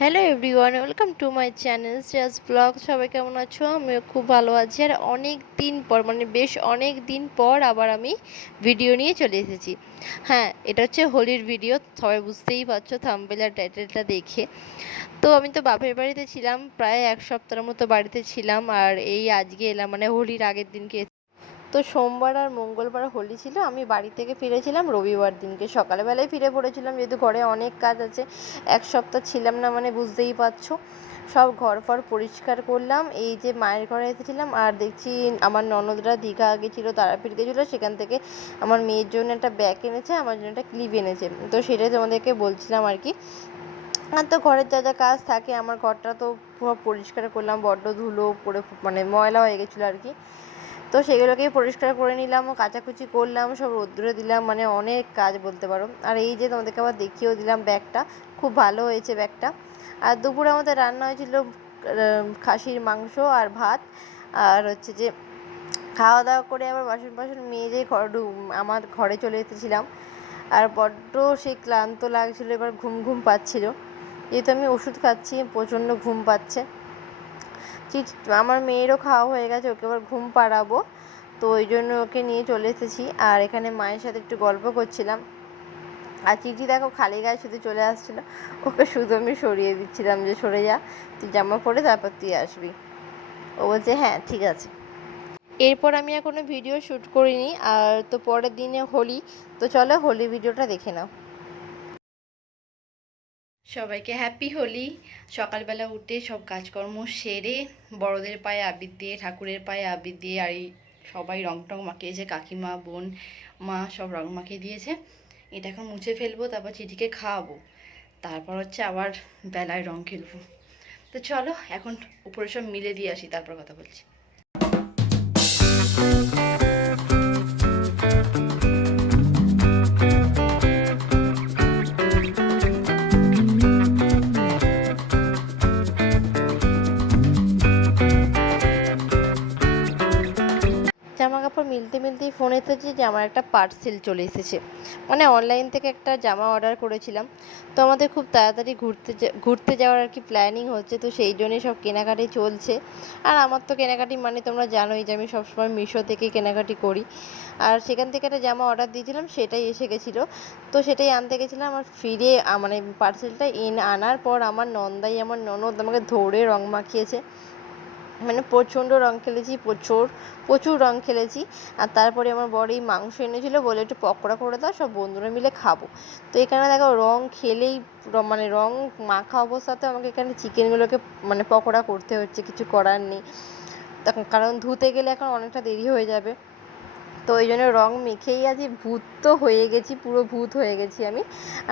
Hello everyone welcome to my channel just blog সবাই কেমন আছো? আমিও খুব ভালো আছি। আর অনেক দিন পর মানে বেশ অনেক দিন পর আবার আমি ভিডিও নিয়ে চলে এসেছি। হ্যাঁ এটা হচ্ছে হোলির ভিডিও সবাই বুঝতেই পারছ থাম্বেল আর টাইটেলটা দেখে। তো আমি তো বাপের বাড়িতে ছিলাম, প্রায় এক সপ্তাহের মতো বাড়িতে ছিলাম। আর এই আজকে এলাম মানে হোলির আগের দিনকে তো সোমবার আর মঙ্গলবার হোলি ছিল, আমি বাড়ি থেকে ফিরেছিলাম, রবিবার দিনকে সকালবেলায় ফিরে পড়েছিলাম, যেহেতু ঘরে অনেক কাজ আছে, এক সপ্তাহ ছিলাম না মানে বুঝতেই পারছ। সব ঘর ফর পরিষ্কার করলাম, এই যে মায়ের ঘরে এসেছিলাম, আর দেখছি আমার ননদরা দীঘা গেছিল তারাপীঠ গেছিল সেখান থেকে আমার মেয়ের জন্য একটা ব্যাগ এনেছে, আমার জন্য একটা ক্লিপ এনেছে। তো সেটাই তোমাদেরকে বলছিলাম আর কি। আর তো ঘরের যা যা কাজ থাকে, আমার ঘরটা তো পুরো পরিষ্কার করলাম, বড্ড ধুলো, পড়ে মানে ময়লা হয়ে গেছিল আর কি। তো সেগুলোকেই পরিষ্কার করে নিলাম, কাচাকুচি করলাম, সব রোদ্দুরে দিলাম মানে অনেক কাজ বলতে পারো। আর এই যে তোমাদেরকে আবার দেখিয়েও দিলাম ব্যাগটা, খুব ভালো হয়েছে ব্যাগটা। আর দুপুরে আমাদের রান্না হয়েছিল খাসির মাংস আর ভাত। আর হচ্ছে যে খাওয়া দাওয়া করে আবার বাসন বাসন মেজে ঘর আমার ঘরে চলে এসেছিলাম। আর বড্ড সেই ক্লান্ত লাগছিল, এবার ঘুম ঘুম পাচ্ছিল। যেহেতু আমি ওষুধ খাচ্ছি, প্রচণ্ড ঘুম পাচ্ছে। চিট আমার মেয়েরও খাওয়া হয়ে গেছে, ওকে এবার ঘুম পাড়াবো। তো ওই জন্য ওকে নিয়ে চলে এসেছি। আর এখানে মায়ের সাথে একটু গল্প করছিলাম। আর চিঠি দেখো, খালি গায়ে শুধু চলে আসছিল। ওকে শুধু আমি সরিয়ে দিচ্ছিলাম যে, সরে যা, তুই জামা পরে তারপর তুই আসবি। ও বলছে হ্যাঁ ঠিক আছে। এরপর আমি আর কোনো ভিডিও শ্যুট করিনি। আর তো পরের দিনে হোলি। তো চলো হোলি ভিডিওটা দেখে নাও। সবাইকে হ্যাপি হোলি। সকালবেলা উঠে সব কাজকর্ম সেরে বড়দের পায়ে আবির দিয়ে, ঠাকুরের পায়ে আবির দিয়ে, আর সবাই রং টং মাখিয়েছে, কাকিমা, বোন, মা সব রং মাখিয়ে দিয়েছে। এটা এখন মুছে ফেলব, তারপর চিঠিকে খাওয়াবো। তারপর হচ্ছে আবার বেলায় রং খেলব। তো চলো, এখন উপরে সব মিলে দিয়ে আসি, তারপর কথা বলছি। জামা কাপড় মিলতে মিলতেই ফোন এসেছে যে আমার একটা পার্সেল চলে এসেছে। মানে অনলাইন থেকে একটা জামা অর্ডার করেছিলাম। তো আমাদের খুব তাড়াতাড়ি ঘুরতে ঘুরতে যাওয়ার আর কি প্ল্যানিং হচ্ছে, তো সেই জন্যই সব কেনাকাটি চলছে। আর আমার তো কেনাকাটি মানে তোমরা জানোই যে আমি সবসময় মিশো থেকে কেনাকাটি করি। আর সেখান থেকে একটা জামা অর্ডার দিয়েছিলাম, সেটাই এসে গেছিল। তো সেটাই আনতে গেছিলাম আর ফিরে মানে পার্সেলটা এনে, আনার পর আমার নন্দাই, আমার ননদ আমাকে ধরে রং মাখিয়েছে। মানে প্রচণ্ড রং খেলেছি, প্রচুর প্রচুর রং খেলেছি। আর তারপরে আমার বর এই মাংস এনেছিলো বলে একটু পকোড়া করে দাও, সব বন্ধুরা মিলে খাব। তো এখানে দেখো রং খেলেই মানে রং মাখা অবস্থাতে আমাকে এখানে চিকেনগুলোকে মানে পকোড়া করতে হচ্ছে, কিছু করার নেই। তখন কারণ ধুতে গেলে এখন অনেকটা দেরি হয়ে যাবে। তো ওই জন্য রং মেখেই আছি ভূত তো হয়ে গেছি, পুরো ভূত হয়ে গেছি আমি।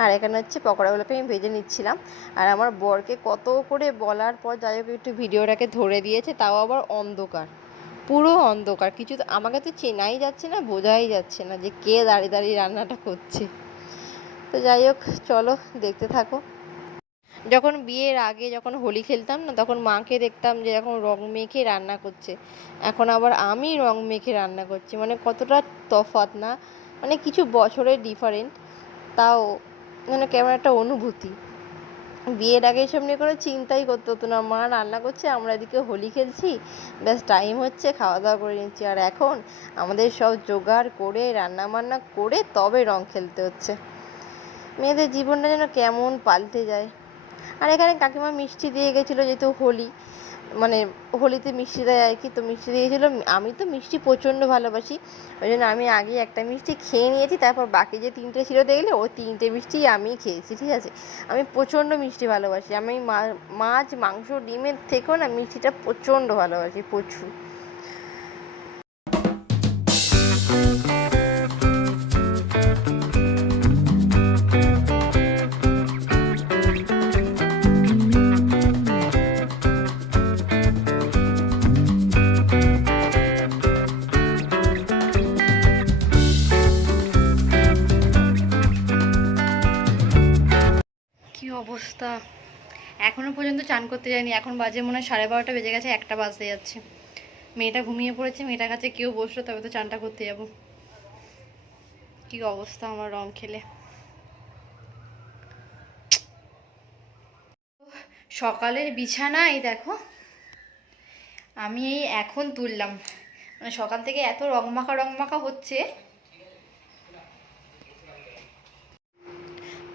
আর এখানে হচ্ছে পকোড়াগুলোকে আমি ভেজে নিচ্ছিলাম। আর আমার বরকে কত করে বলার পর যাই হোক একটু ভিডিওটাকে ধরে দিয়েছে, তাও আবার অন্ধকার, পুরো অন্ধকার। কিছু তো আমাকে তো চেনাই যাচ্ছে না, বোঝাই যাচ্ছে না যে কে দাঁড়িয়ে দাঁড়িয়ে রান্নাটা করছে। তো যাই হোক, চলো দেখতে থাকো। যখন বিয়ের আগে যখন হোলি খেলতাম না, তখন মাকে দেখতাম যে এখন রং মেখে রান্না করছে। এখন আবার আমি রং মেখে রান্না করছি। মানে কতটা তফাৎ না? মানে কিছু বছরের ডিফারেন্ট তাও মানে কেমন একটা অনুভূতি। বিয়ের আগে এসব নিয়ে কোনো চিন্তাই করতে হতো না। মা রান্না করছে, আমরা এদিকে হোলি খেলছি, ব্যাস টাইম হচ্ছে, খাওয়া দাওয়া করে নিচ্ছি। আর এখন আমাদের সব জোগাড় করে রান্না বান্না করে তবে রং খেলতে হচ্ছে। মেয়েদের জীবনটা যেন কেমন পাল্টে যায়। আর এখানে কাকিমা মিষ্টি দিয়ে গেছিল যেহেতু হোলি। মানে হোলিতে মিষ্টি দেয় আর কি, তো মিষ্টি দিয়েছিলো। আমি তো মিষ্টি প্রচণ্ড ভালোবাসি, ওই জন্য আমি আগে একটা মিষ্টি খেয়ে নিয়েছি, তারপর বাকি যে তিনটে ছিল দেখলে ওই তিনটে মিষ্টি আমি খেয়েছি, ঠিক আছে? আমি প্রচণ্ড মিষ্টি ভালোবাসি। আমি মাছ, মাংস, ডিমের থেকেও না মিষ্টিটা প্রচণ্ড ভালোবাসি প্রচুর। অবস্থা। এখনও পর্যন্ত চান করতে যায়নি এখন বাজে মনে হয় সাড়ে বারোটা বেজে গেছে, একটা বাজতে যাচ্ছে। মেয়েটা ঘুমিয়ে পড়েছে, মেয়েটার কাছে কেউ বসল, তবে তো চানটা করতে যাব। কি অবস্থা আমার রং খেলে। সকালের বিছানা এই দেখো, আমি এই এখন তুললাম। মানে সকাল থেকে এত রংমাখা রংমাখা হচ্ছে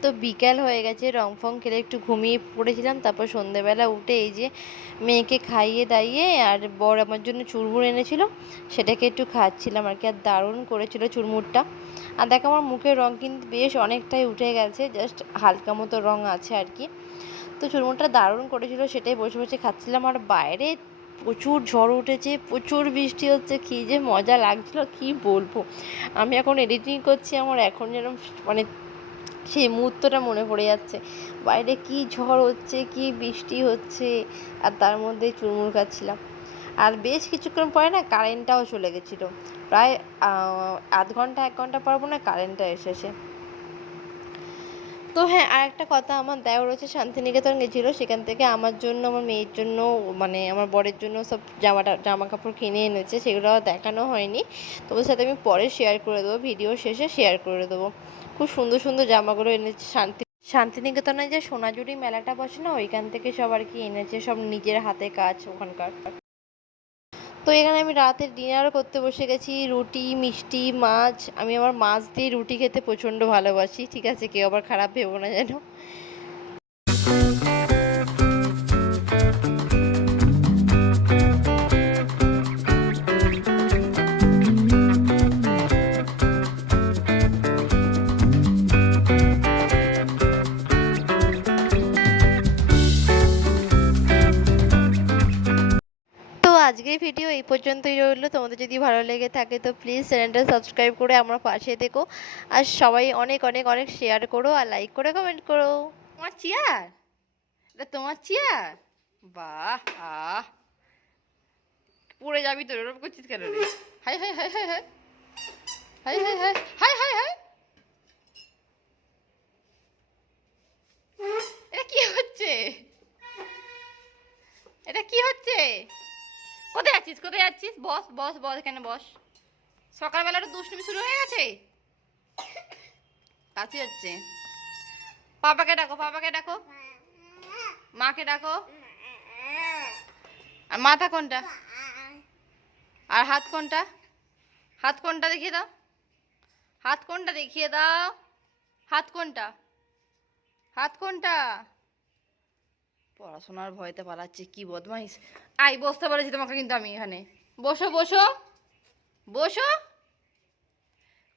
তো বিকাল হয়ে গেছে রং ফং খেলে একটু ঘুমিয়ে পড়েছিলাম, তারপর সন্ধেবেলা উঠে এই যে মেয়েকে খাইয়ে দাইয়ে আর বর আমার জন্য চুরমুর এনেছিল, সেটাকে একটু খাচ্ছিলাম আর কি, আর দারুণ করেছিল চুরমুরটা। আর দেখো আমার মুখের রং কিন্তু বেশ অনেকটাই উঠে গেছে জাস্ট হালকা মতো রং আছে আর কি। তো চুরমুরটা দারুণ করেছিল, সেটাই বসে বসে খাচ্ছিলাম, আর বাইরে প্রচুর ঝড় উঠেছে, প্রচুর বৃষ্টি হচ্ছে, কী যে মজা লাগছিল, কি বলব। আমি এখন এডিটিং করছি, আমার এখন যেন মানে সেই মুহূর্তটা মনে পড়ে যাচ্ছে। বাইরে কি ঝড় হচ্ছে, কি বৃষ্টি হচ্ছে, আর তার মধ্যে চুরমুর খাচ্ছিলাম। আর বেশ কিছুক্ষণ পরে না কারেন্টটাও চলে গেছিল। প্রায় আধ ঘণ্টা, এক ঘণ্টা পর না কারেন্টটা এসেছে। তো হ্যাঁ আর একটা কথা, আমার দেওর হচ্ছে শান্তিনিকেতন গেছিল। সেখান থেকে আমার জন্য, আমার মেয়ের জন্য মানে আমার বরের জন্য সব জামাটা জামা কাপড় কিনে এনেছে। সেগুলো দেখানো হয়নি। তোমাদের সাথে আমি পরে শেয়ার করে দেবো ভিডিও শেষে শেয়ার করে দেবো। খুব সুন্দর সুন্দর জামাগুলো এনেছে, শান্তি শান্তিনিকেতনে যে সোনাঝুরি মেলাটা বসে না, ওইখান থেকে সব আর কি এনেছে, সব নিজের হাতে কাজ ওখানকার। তো এখানে আমি রাতের ডিনারও করতে বসে গেছি, রুটি, মিষ্টি, মাছ, আমি আমার মাছ দিয়ে রুটি খেতে প্রচণ্ড ভালোবাসি, ঠিক আছে, কেউ আবার খারাপ ভেবো না যেন। আজকের ভিডিও এই পর্যন্তই রইল। তোমাদের যদি ভালো লেগে থাকে তো প্লিজ চ্যানেলটা সাবস্ক্রাইব করে আমার পাশে থেকো। আর সবাই অনেক অনেক অনেক শেয়ার করো আর লাইক করে কমেন্ট করো। তোমার চেয়ার এটা তোমার চেয়ার বাহ, আহ। পড়ে যাবি তো এরকম করছিস কেন রে? হাই high high high high. High high high high high high. এটা কি হচ্ছে? এটা কি হচ্ছে? কোথায় যাচ্ছিস? কোথায় যাচ্ছিস? বস বস বস এখানে, বস। সকালবেলা তো দুষ্টুমি শুরু হয়ে গেছে? কাছে হচ্ছে পাপাকে ডাকো পাপাকে ডাকো। মাকে ডাকো। আর মাথা কোনটা? আর হাত কোনটা? হাত কোনটা দেখিয়ে দাও। হাত কোনটা দেখিয়ে দাও? হাত কোনটা? হাত কোনটা? পড়াশোনার ভয়তে পালাচ্ছে, কি বদমাইশ? আই, বসতে পারেছি তোমাকে কিন্তু আমি এখানে। বসো বসো। বসো।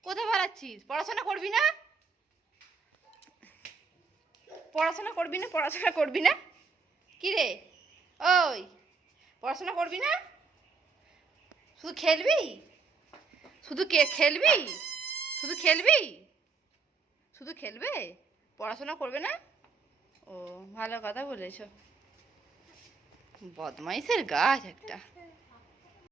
কোথায় পালাচ্ছিস? পড়াশোনা করবি না? পড়াশোনা করবি না? পড়াশোনা করবি না? কি রে? ওই, পড়াশোনা করবি না? শুধু খেলবি? শুধু কে, খেলবি? শুধু খেলবি? শুধু খেলবে? পড়াশোনা করবে না? ও ভালো কথা বলেছ। বদমাইশের গাছ একটা।